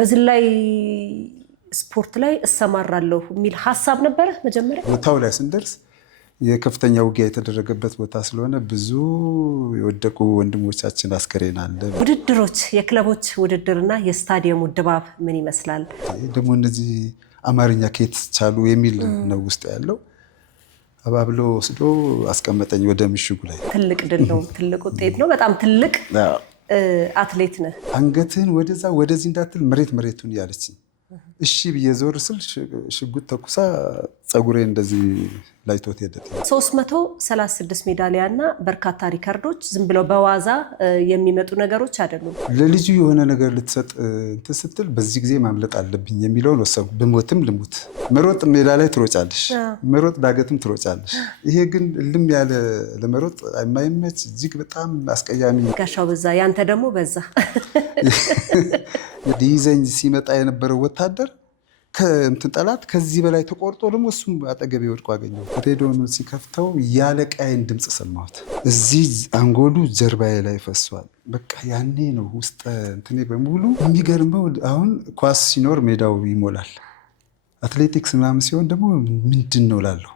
በዝላይ ስፖርት ላይ እሰማራለሁ የሚል ሐሳብ ነበር መጀመሪያ? ቦታው ላይ ስንደርስ የከፍተኛ ውጊያ የተደረገበት ቦታ ስለሆነ ብዙ የወደቁ ወንድሞቻችን አስከሬን አለ። ውድድሮች፣ የክለቦች ውድድርና የስታዲየሙ ድባብ ምን ይመስላል? ደግሞ እነዚህ አማርኛ ከየት ቻሉ የሚል ነው ውስጥ ያለው። አባብሎ ወስዶ አስቀመጠኝ ወደ ምሽጉ ላይ። ትልቅ ድል ነው፣ ትልቅ ውጤት ነው። በጣም ትልቅ አትሌት ነህ። አንገትህን ወደዛ ወደዚህ እንዳትል መሬቱን ያለችኝ። እሺ ብዬ ዞር ስል ሽጉጥ ተኩሳ ፀጉሬ እንደዚህ ላይቶት ሄደ። 336 ሜዳሊያ እና በርካታ ሪከርዶች ዝም ብለው በዋዛ የሚመጡ ነገሮች አይደሉም። ለልጁ የሆነ ነገር ልትሰጥ እንትን ስትል በዚህ ጊዜ ማምለጥ አለብኝ የሚለውን ወሰንኩ። ብሞትም ልሙት። መሮጥ ሜዳ ላይ ትሮጫለሽ፣ መሮጥ ዳገትም ትሮጫለሽ። ይሄ ግን እልም ያለ ለመሮጥ የማይመች እጅግ በጣም አስቀያሚ። ጋሻው በዛ፣ ያንተ ደግሞ በዛ። ሊይዘኝ ሲመጣ የነበረው ወታደር ከእንትን ጠላት ከዚህ በላይ ተቆርጦ ደግሞ እሱም አጠገቤ ወድቆ አገኘው። ሬዲዮን ሲከፍተው ያለቃዬን ድምፅ ሰማሁት። እዚህ አንጎሉ ጀርባዬ ላይ ፈሷል። በቃ ያኔ ነው ውስጥ እንትኔ በሙሉ። የሚገርመው አሁን ኳስ ሲኖር ሜዳው ይሞላል። አትሌቲክስ ምናምን ሲሆን ደግሞ ምንድን ነው ላለሁ